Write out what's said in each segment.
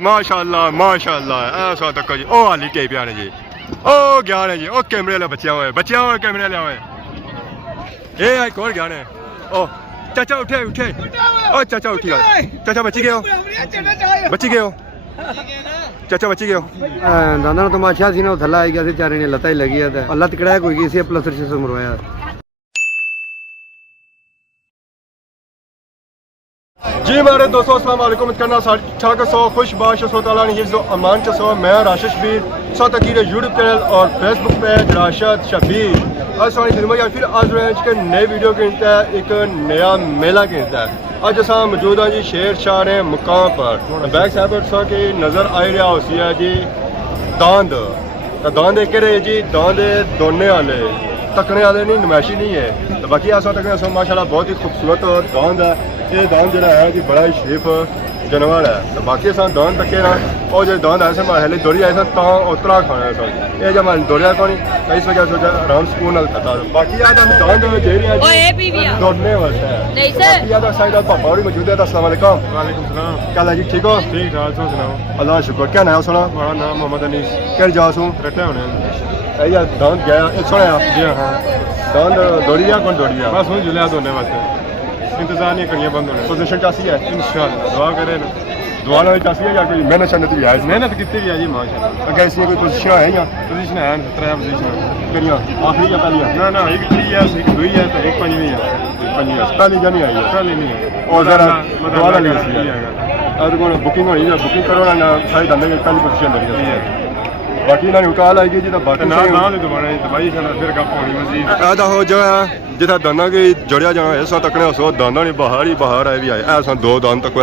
माशाअल्लाह माशाअल्लाह ऐसा तक जी ओ हाली के प्यारे जी ओ गया ने जी ओ कैमरे वाले बच्चे हुए कैमरे ले आए ए आई कौन गया ने ओ चाचा उठे उठे ओ चाचा उठी गए चाचा बची गए हो चाचा बची गए हो दादा तमाशा सी ना थला आई गया चारे ने लता ही लगी है और लत कड़ा कोई किसी प्लस्तर से मरवाया जी हमारे दोस्तों अस्सलाम वालेकुम करना ठाक सो खुश बाश ताला ने हिफ्ज़ व अमान च सो मैं राशिद शबीर सो तकीर यूट्यूब चैनल और फेसबुक पेज राशिद शबीर आज सारी फिल्म या फिर आज रेंज के नए वीडियो के एक नया मेला के आज असा मौजूद हैं जी शेर शाह ने मुकाम पर बैक साहब की नज़र आई रहा उसी है जी दांद दांद केड़े जी दांद दोने वाले तकने वाले नहीं नमैशी नहीं है तो बाकी ऐसा तकने माशाल्लाह बहुत ही खूबसूरत दांद है ये दांद जो है कि बड़ा ही शरीफ जानवर है तो बाकी अस दांद तके ना और जो दांद ऐसे हले दौड़ी आए सन उतरा खाना है सर ये जब मैं दौड़िया को नहीं इस वजह सोचा आराम सुकून खाता बाकी आज हम दांद जेरिया दौड़ने वास्ते है बाकी आज साइड पापा और मौजूद है अस्सलाम वालेकुम वालेकुम सलाम क्या हाल जी ठीक हो ठीक ठाक तुम सुनाओ अल्लाह शुक्र क्या नाम सुना मेरा नाम मोहम्मद अनीस क्या जास हूँ रट्टे होने यार दांद गया सुना जी हाँ दांद दौड़िया कौन दौड़िया बस हूँ जुलिया दौड़ने वास्ते इंतजार नहीं करिए बंद होने पोजीशन चासी है इंशाल्लाह दुआ करें ना दुआ ना चासी है या कोई मेहनत शनत भी है मेहनत कितनी है जी माशाल्लाह अगर ऐसी कोई पोजीशन है या पोजीशन है तरह पोजीशन करिया आखिरी या पहली ना ना एक थ्री है एक दो है तो एक पंजवीं है पंजवीं पहली जानी आई है पहली नहीं है और जरा दुआ ना ली है और कौन बुकिंग होई है बुकिंग करो ना सारी धंधे की पहली पोजीशन लगी है बाकी ना काल आएगी जी बाकी ना ना दोबारा दवाई चला फिर गप होनी मजीद ऐदा हो जो जिथा दाना की जड़िया जाना ऐसा तकने सो दाना नहीं बाहर ही बाहर आए भी आए ऐसा दो दान तक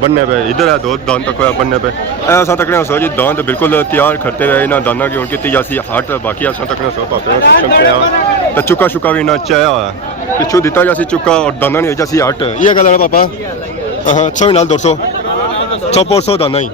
बनने पे इधर है दो दान तक बनने पे ऐसा तकने सो जी दान तो बिल्कुल तैयार करते रहे ना दाना की उनकी जासी हट बाकी ऐसा तकने सो पाते सिस्टम से तो चुका शुका भी ना चाया पिछू दिता जासी चुका और दाना नहीं जासी हट ये गल है पापा हाँ 100 नाल 200 100 दाना ही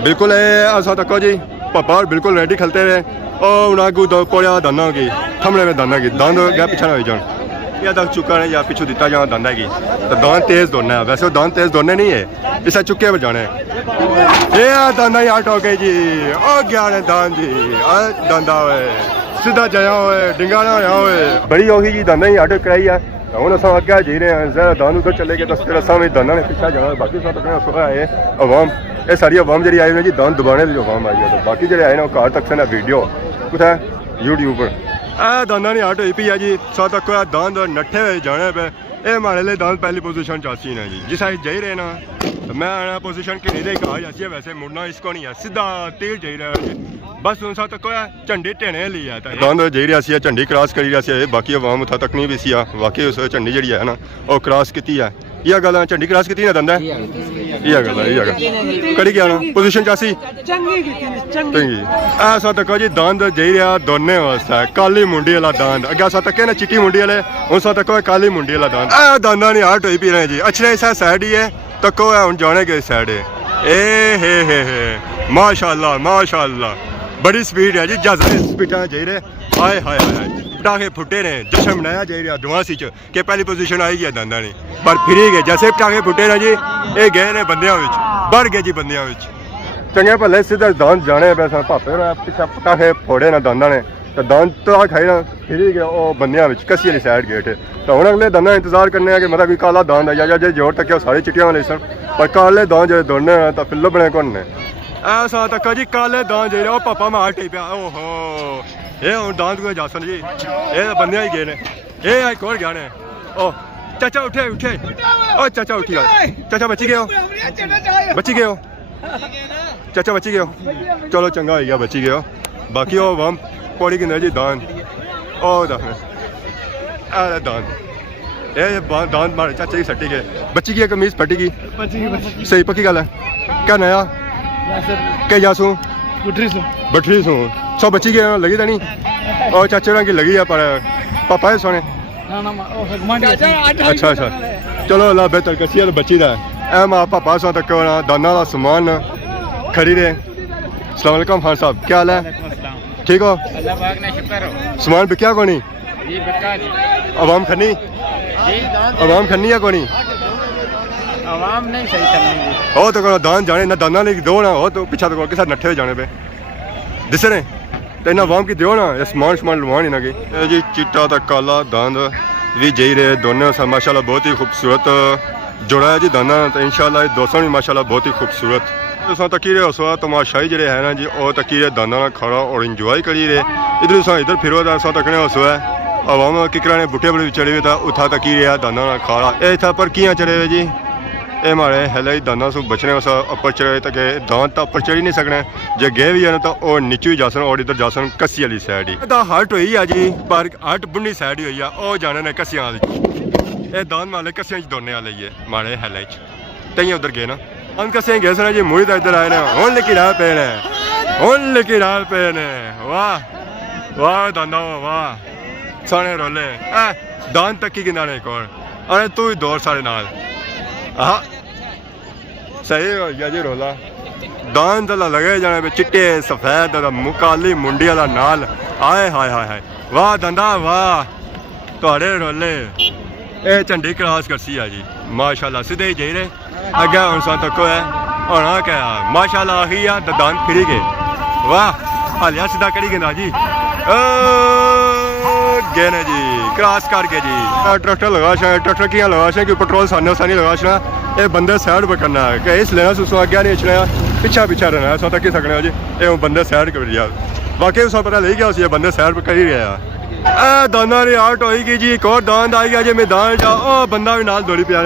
बिल्कुल ऐसा तक जी पापा बिल्कुल रेडी खेलते रहे और उनको दो पोया दाना की थमने में दाना की दांद गया पीछा ना हो जान या तक चुका नहीं या पिछू दिता जा दाना की तो दान तेज दौड़ना है वैसे दान तेज दौड़ने नहीं है इसे चुके पर जाने ये दाना ही आट हो गई जी और गया ने दान जी दांदा हुए सीधा जाया हुए डिंगाना आया हुए बड़ी होगी जी दाना ही आट कराई है हूँ अस अगे जी रहे हैं ज्यादा दान उधर चले गए तो फिर असा भी दाना ने पिछा जाना बाकी सब तक सुहा है अवाम ये सारी अवाम जी आई जी दान दबाने की अवाम आई है तो बाकी जो आए ना घर तक से वीडियो कुछ यूट्यूब पर दाना नहीं हट हुई पी है जी सौ तक दान नट्ठे हुए जाने पे ये हमारे लिए दान पहली पोजीशन चाची ने जी जिस आई जाई रहे ना तो मैं पोजीशन की नहीं कहा जाती है वैसे मुड़ना इसको नहीं है सीधा तेज जाई रहा है बस उन तक झंडे टेने लिया दान जाई रहा सी झंडी क्रॉस करी रहा सी बाकी अवाम उतना तक नहीं भी सी बाकी उस झंडी जी है ना वो क्रॉस की है यह गल झंडी क्रॉस की ना दंदा यह गल है कड़ी गया ना पोजीशन चासी चंगी ऐसा तक जी दांद जाई रहा दोने वास्ते काली मुंडी वाला दांद अगे अस तक ना चिट्टी मुंडी वाले उस तक काली मुंडी वाला दांद दांदा नहीं हट हुई पी रहे जी अच्छे इस साइड ही है तको है हूँ जाने के साइड है हे माशाल्लाह माशाल्लाह बड़ी स्पीड है जी जहाज़ स्पीडा जाई रहे हाय हाय हाय पटाखे फुटे ने जश्न मनाया जाए रहा दुआसी च कि पहली पोजीशन आई गया दांदा ने पर फिर गए जैसे पटाखे फुटे ने जी ये गए ने बंदियां बढ़ गए जी बंदियां चंगे भले सीधे दांद जाने पैसा भापे पिछा पटाखे फोड़े ना दांदा ने तो दांद तो खाई ना फिर गया वो बंदियां कसी वाली साइड गेट तो हूँ अगले दांदा इंतजार करने कि मतलब कोई काला दांद है या जो जोर तक सारी चिट्टियां वाले सन पर काले दांद जो दौड़ने तो फिर लभने कौन ने ऐसा तक जी काले दांद जे पापा मार टी पाया ओहो ये हूँ दांद को जासन जी ये बंदे ही गए ने ये आई कौन गया ने ओ चाचा उठे उठे ओ चाचा उठी गए चाचा बची गए हो बची गए हो चाचा बची गए हो चलो चंगा हो गया बची गए हो बाकी वो वम पौड़ी की जी दान ओ दान ये दान मारे चाचा की सट्टी गए बची गई कमीज फटी गई सही पक्की गल है क्या नया क्या जासू बटरी सू सब बची गए लगी तो नहीं और चाचे की लगी है पर पापा है सोने अच्छा अच्छा चलो अल्लाह बेहतर कसी बची दा है माँ पापा सो तक दाना का समान खरीदे अस्सलाम वालेकुम खान साहब क्या हाल है ठीक हो समान बिकया को नहीं अवाम खन्नी है को नहीं आवाम नहीं सही समझेगी। ਉਹ ਤਾਂ ਕੋਲ ਦਾਨ ਜਾਣੇ ਨਾ ਦਾਨਾਂ ਲਈ ਦਿਓ ਨਾ ਉਹ ਤਾਂ ਪਿੱਛਾ ਤੋਂ ਕਿਸੇ ਨੱਠੇ ਜਾਣੇ ਪਏ ਦਿਸ ਰਹੇ ਤੇ ਇਹਨਾਂ ਵਾਮ ਕੀ ਦਿਓ ਨਾ ਇਹ ਸਮਾਨ ਲਵਾਉਣ ਇਹਨਾਂ ਕੇ ਇਹ ਜੀ ਚਿੱਟਾ ਤੇ ਕਾਲਾ ਦੰਦ ਵੀ ਜਈ ਰਹੇ ਦੋਨੋਂ सा माशाल्लाह बहुत ही खूबसूरत जोड़ा है जी दाना तो इंशाल्लाह ये दोस्तों भी माशाल्लाह बहुत ही खूबसूरत तो तकीरे उसवा तमाशाई जड़े है ना जी और तकीरे दाना खड़ा और इंजॉय करी रहे इधर फिरो तकने उसवा आवाम किकरा ने बुटे बड़े चढ़े हुए था उठा तकीरे दाना खाड़ा ये था पर किया चढ़े हुए जी ये हमारे हेला ही दाना सो बचने उस अपर चढ़े तक दांत तो अपर चढ़ ही नहीं सकने जे गए भी है ना तो और नीचे ही जासन और इधर जासन कस्सी वाली साइड ही हट हुई है जी पर हट बुढ़ी साइड ही हुई है और जाने ने कस्सियां वाली ये दान वाले कस्सियां दौड़ने वाले ही है मारे हेला तई उधर गए ना हम कस्सियां गए सर जी मुड़ी तो इधर आए ना हूँ लेके राह पे ने हूँ लेके राह पे ने वाह वाह दाना वाह सारे रोले दान तक की किनारे कौन अरे तू ही दौड़ सारे नाल हाँ सही हो गया जी रोला दान दला लगे जाने पे चिट्टे सफेद मुकाली मुंडी वाला नाल आए हाय हाय हाय वाह दंदा वाह थोड़े रोले ये झंडी क्रॉस करसी है जी माशाल्लाह सीधे ही जाई रहे अगे हम सा तक है होना क्या माशाल्लाह आखी है दान फिरी गए वाह हालिया सीधा करी गया जी गए ने जी क्रॉस करके जी ट्रैक्टर लगा ट्रैक्टर किया लगा कि पेट्रोल साने सानी लगा ये बंदे साइड पर करना है कि इस लेना सुसो अग्गे नहीं छना पिछा पिछा रहना है सो तक सकने जी ये बंदे साइड कर दिया वाकई उस पता ले गया उस बंदे साइड पर कर ही रहा दाना ने आर्ट होगी जी एक और दान आई गया जी मैदान जा ओ बंदा भी नाल दौड़ी पिया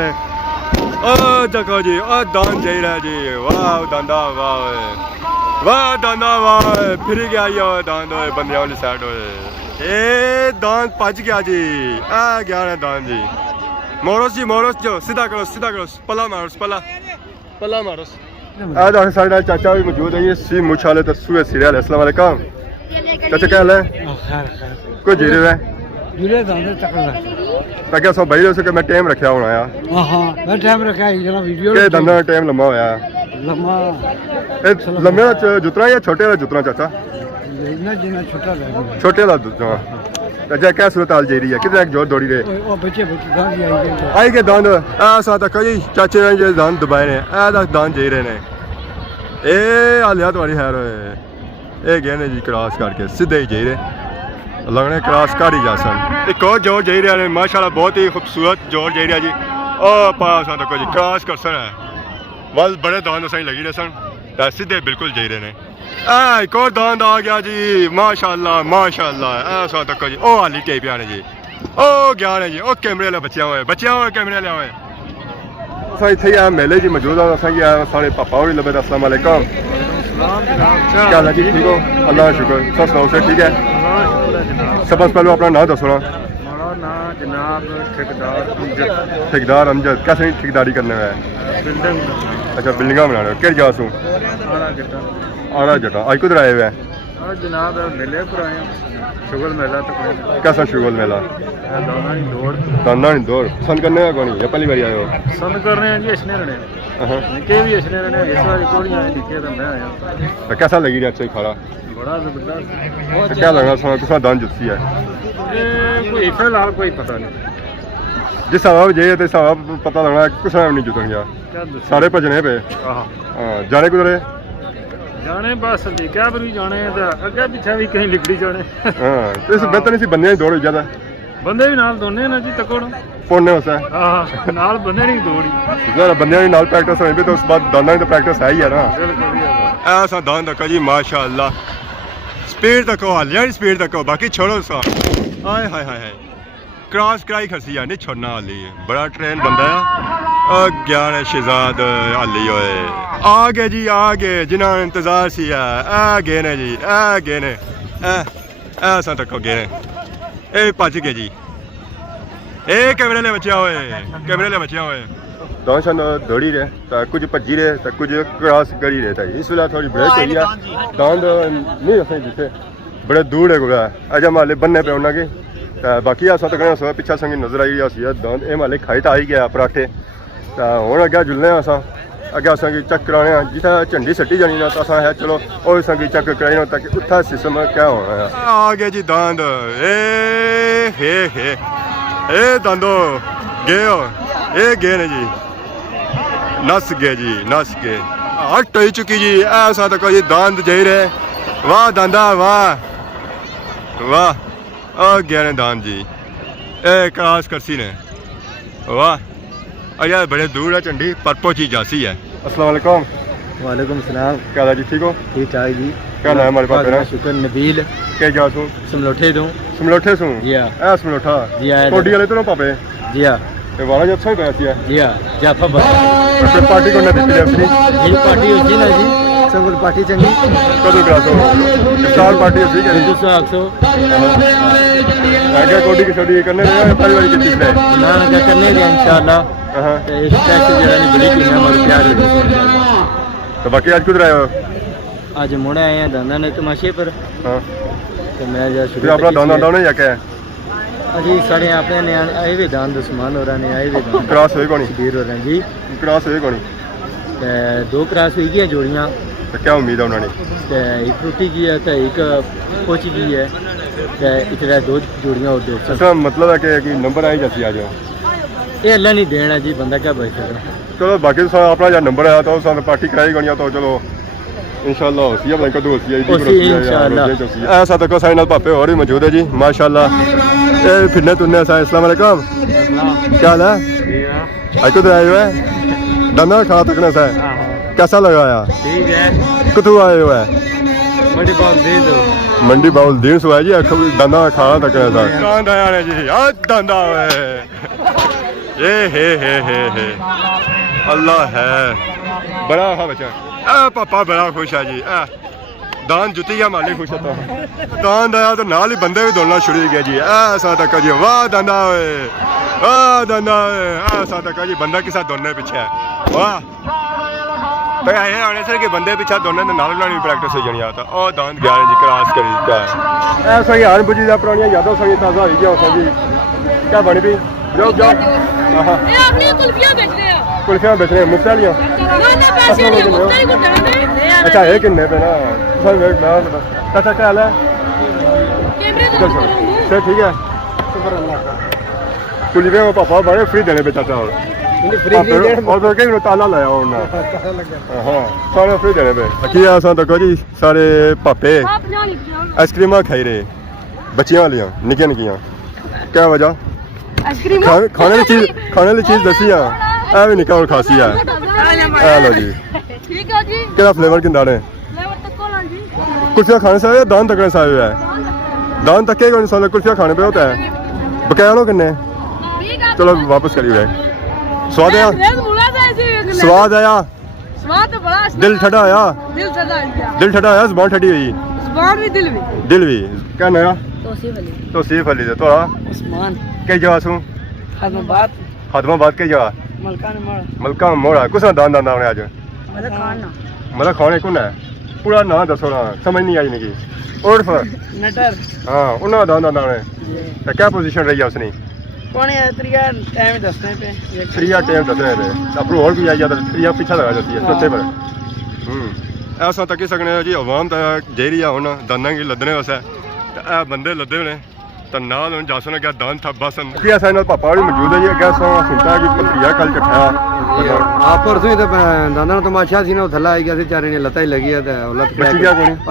ओ जगह जी ओ दान जाई रहा जी वाह दांदा वाह दाना वाह फिर गया ये दान होए बंदे वाली साइड होए ए दान भज गया जी आ गया ना दान जी मोरस जो सीधा करो पला मारोस पला मारोस आज आखिर सारे चाचा भी मौजूद है ये सी मुछाले तो सुए सीरियल अस्सलाम वालेकुम चाचा क्या हाल है कोई जीरे है जुड़े दाने तकला ताकि सब भाई से मैं टाइम रखा होना यार हां मैं टाइम रखा है जरा वीडियो के दंदा टाइम लंबा होया लम्मा ए लंबे दा जुतरा या छोटे दा जुतरा चाचा इतना जिना छोटा है छोटे दा जुतरा चाचा क्या सूरत हाल जेरी है किधर जोर दौड़ी रहे ओ बच्चे गांव आई के दांद आ सा तक जी चाचे ने जे दांद दबाए ने आ दा दांद जे रहे ने ए हालिया तुम्हारी खैर होए ए गए ने जी क्रॉस करके सीधे ही जे रहे लगने क्रॉस कर ही जा सन एक और जोर जे रहे ने माशाल्लाह बहुत ही खूबसूरत जोर जे रहा जी ओ पास सा तक जी क्रॉस कर सन बस बड़े दांद सही लगी रहे सन सीधे बिल्कुल जे रहे ने एक और दांद आ गया जी माशाल्लाह ऐसा तक जी ओ हाली के पिया ने जी ओ गया ने जी ओ कैमरे वाले बच्चे हुए कैमरे ले आए असा इत्थे आ मेले जी मौजूद है असा जी सारे पापा होरी लबे अस्सलाम वालेकुम क्या हाल है जी ठीक हो अल्लाह का शुक्र सब सुनाओ से ठीक है सबसे पहले अपना नाम दसो ना जनाब ठेकेदार अमजद कैसे ठेकेदारी करने में बिल्डिंग अच्छा बिल्डिंगा बना रहे हो किस जगह सू आड़ा जटा आज कुछ आए हुए हैं जनाब मेले पर आए शुगल मेला तो कैसा शुगल मेला दाना नहीं दौड़ पसंद करने का कौन है पहली बार आए हो पसंद कर रहे हैं जी अशने रहने निके भी अशने रहने इस बार कोई आए निके तो मैं आया तो कैसा लगी रहा अच्छा खाड़ा बड़ा जबरदस्त तो क्या लगना सुना कुछ दान जुस्सी है कोई फिलहाल कोई पता नहीं जिस हिसाब जाइए तो हिसाब पता लगना कुछ नहीं जुटन सारे भजने पे जाने कुदरे जाने बस देखा पर भी जाने अगे पिछा भी कहीं लिखड़ी जाने तो इस बेहतर नहीं बंदे दौड़ ज्यादा बंदे भी नाल दोने ना जी तकोड़ पौने होता है हां नाल बंदे नहीं दौड़ी जरा बंदे भी नाल प्रैक्टिस होनी तो उस बाद दाना की तो प्रैक्टिस है ही है ना बिल्कुल ऐसा दान तक जी माशाल्लाह स्पीड तक हालिया स्पीड तक बाकी छोड़ो सा हाय हाय हाय हाय क्रॉस कराई खसी है नहीं छोड़ना हाली बड़ा ट्रेन बंदा है ज्ञान शहजाद हाली होए आ गए जी आ गए जिन्होंने इंतजार सी आ गए ने जी आ गए ने ऐसा तक गए ने ए भज गए जी ए कैमरे ले बच्चा होए दौड़ दौड़ी रहे तो कुछ भजी रहे तो कुछ क्रॉस करी रहे था इस वेला थोड़ी ब्रेक हुई है दांद नहीं असें जिथे बड़े दूर है कोई अजा माले बनने पे उन्होंने बाकी अस तक पिछा संगी नजर आई दांद ये माले खाई तो आई गया पराठे तो हूँ अगे जुलने अस अगे असें चेक कराने जिथे झंडी सट्टी जानी ना तो अस है चलो और संगी चेक कराई ताकि उत्था सिस्टम क्या होना है आ गए जी दांद ए दांदो गए हो ए गए ने जी ਨਸ ਗਏ ਜੀ ਨਸ ਗਏ ਹਟ ਹੋਈ ਚੁੱਕੀ ਜੀ ਇਹ ਸਾਡਾ ਕੋਈ ਦੰਦ ਜਾਈ ਰਹੇ ਵਾਹ ਦੰਦਾ ਵਾਹ ਵਾਹ ਆ ਗਿਆ ਨੇ ਦੰਦ ਜੀ ਇਹ ਕਾਸ ਕਰਸੀ ਨੇ वाह अरे बड़े दूर है चंडी पर पहुंची जासी है। अस्सलाम वालेकुम। वालेकुम सलाम। क्या हाल है जी ठीक हो? ठीक ठाक जी। क्या नाम है हमारे पास मेरा? शुक्र नबील। क्या जा सू? समलोठे दूं। समलोठे सू? जी हां। ए समलोठा। जी हां। कोडी वाले तो ना पापे? जी हां। ये वाला जो अच्छा गया सी है? जी हां। जाफा बस। फिर पार्टी को ना दी अपनी? ये पार्टी होती ना जी। सब पार्टी चंगी। कदों करा सो? इफ्तार पार्टी होती है? 200 आगे कोडी की छोड़ी करने रहे पहली बार की पिछले? ना क्या करने रहे इंशाल्लाह। हां। तो इस टैक्स जरा नहीं बड़ी की हमारे प्यार है। तो बाकी आज किधर आए हो? आज मुड़े आए हैं दाना ने तमाशे पर। हां। तो मैं जा फिर अपना दाना दाना या क्या है? अजी सारे आपने ने आए हुए दान दुश्मन हो रहा ने आए हुए दान क्रॉस हुई कोनी? शबीर हो रहे हैं जी। क्रॉस हुई कोनी? ते दो क्रॉस हुई गई जोड़ियां। तो क्या उम्मीद है उन्होंने? ते एक रोटी की है ते एक पोची की है ते इतने दो जोड़ियां और दो इसका मतलब है कि नंबर आई जाती आज ये अल्लाह नहीं देना जी बंदा क्या बच सकता। चलो बाकी तो अपना जब नंबर आया तो साथ पार्टी कराई गई तो चलो इंशाल्लाह होसी है भाई कदों होसी है होसी इंशाल्लाह ऐसा तो सारे नाल पापे और ही मौजूद है जी माशाल्लाह ये फिरने तुरने सा अस्सलाम वालेकुम क्या हाल है आज किधर आए हुए दाना खा तकना सा कैसा लगाया ठीक है कितों आए हुए बड़ी बात दे दो मंडी बाउल दिन सो है जी दाना खा तकना सा कांद आया ने जी आ दांदा हे अल्लाह है बड़ा हा बच्चा पापा बड़ा खुश है जी दान जुती गया माली खुश था दान आया तो नाल ही बंदे भी दौड़ना शुरू हो गया जी ऐसा तक जी वाह दांदा ऐसा तक जी बंदा किसा दौड़ने पीछे है वाह तो ये आने सर के बंदे पीछे दौड़ने तो नाल भी प्रैक्टिस हो जानी आता और दान गया जी क्रॉस करी क्या ऐसा ही हार बुझी दा पुरानी यादों सारी ताज़ा हो गया सर जी क्या बनी भी जाओ जाओ ये आपने कुल्फियां बेच रहे हैं कुल्फियां बेच रहे हैं मुफ्त वालियां ना पैसे नहीं मुफ्त ही कुछ दे यार अच्छा है किन्ने पे ना सर वेट ना चाचा क्या हाल है कैमरे तो सर ठीक है शुक्र अल्लाह का कुल्फियां में पापा बड़े फ्री देने पे चाचा और और तो कहीं ताला लाया उन्होंने हाँ सारे फ्री देने पे की आसान तो जी सारे पापे आप ना निकलो आइसक्रीम खाई रहे बच्चियां वालियां निक्कियां निक्कियां क्या वजह आइसक्रीम खाने वाली चीज दसी है भी निक्का और खासी है लो जी ठीक है जी केड़ा फ्लेवर किंदा ने फ्लेवर तक को ला जी कुल्फियां खाने से या दान तकने से है दान तक के इंसान कुल्फियां खाने पे होता है बकाया लो किन्ने ठीक है चलो वापस करिए स्वाद आया स्वाद आया स्वाद तो बड़ा दिल ठंडा आया दिल ठंडा आया जुबान ठंडी हुई जुबान भी दिल भी क्या नया तौसीफ तो सीफ अली दे तो उस्मान कई जगह सू खदमाबाद कई जगह मलकान मोड़ मलका मोड़ा कुछ ना दान दान आज मतलब खाना मतलब खाने कौन है पूरा ना दसो ना समझ नहीं आई नहीं उर्फ नटर हाँ उन्होंने दान दान क्या पोजीशन रही है उसने कौन है त्रिया टाइम दसने पे त्रिया टाइम दस रहे थे अपने और भी आई जाता त्रिया पीछा लगा जाती है चौथे पर ऐसा तक सकने जी अवाम तो जेरी है हूँ दाना की लदने वैसे ए बंदे लदे होने तो नाल हूँ जासो ने क्या दान था बस ऐसा पापा भी मौजूद है जी अगर सुनता कि भतीजा कल कट्ठा आप परसों ही तो दादा तमाशा सी ना थल्ला आई गया चारे ने लता ही लगी है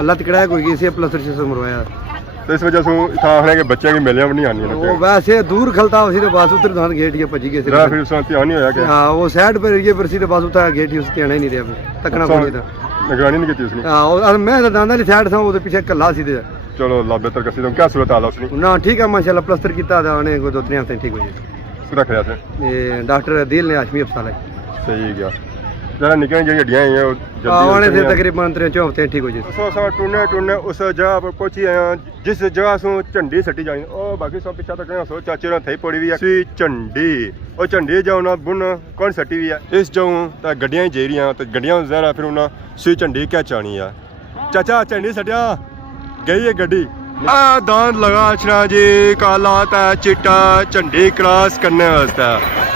लत कड़ा कोई किसी प्लस्तर से मरवाया तो इस वजह से आखने के बच्चे की मिलियां भी नहीं आनी वो वैसे दूर खलता उसी तो बस उतर धान गेट के भजी गए फिर उसका ध्यान नहीं होया कि हां वो साइड पर ये परसी तो बस उतर गेट ही उसते आना ही नहीं रहा तकना पड़ी था निगरानी नहीं की उसने हां और मैं दादा की साइड था वो पीछे कल्ला सी दे चलो अल्लाह बेहतर कर सी क्या सूरत हाल उसने ना ठीक है माशाल्लाह प्लास्टर किया था उन्हें कोई 2-3 हफ्ते ठीक हो गए पूरा खया से ये डॉक्टर दिल ने हाशमी अस्पताल है सही गया जरा निकलने जो हड्डियां हैं वो आने से तकरीबन 3-4 हफ्ते ठीक हो जाए सो टूने उस जगह पर पहुंची आया जिस जगह से झंडी सटी जानी ओ बाकी सब पीछा तक सो चाचे ने थई पड़ी हुई है सी झंडी ओ झंडी जाओ ना बुन कौन सटी हुई है इस जाऊं तो गड्डियां ही जेरियां तो गड्डियां जरा फिर उन्हें सी झंडी क्या चानी है चाचा झंडी सटिया गई है गड्डी दान लगा छना जी काला ता चिट्टा झंडी क्रॉस करने वास्ते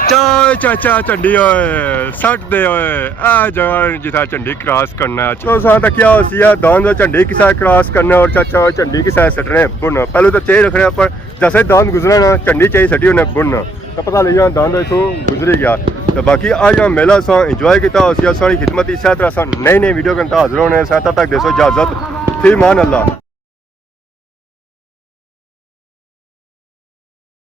चाय चाचा झंडी होए सट दे होए आ जगह जिथा झंडी क्रॉस करना तो सा तक क्या होसी है दान झंडी किसा क्रॉस करना और चाचा झंडी किसा सटने बुन पहले तो चाहिए रखने पर जैसे दान गुजरा ना झंडी चाहिए सटी उन्हें बुन तो पता लग गया दान इथों गुजरी गया तो बाकी आज हम मेला सा इंजॉय किया और सारी खिदमत इस तरह नई नई वीडियो के हाजिर होने तब तक देसो इजाजत फी मान अल्लाह।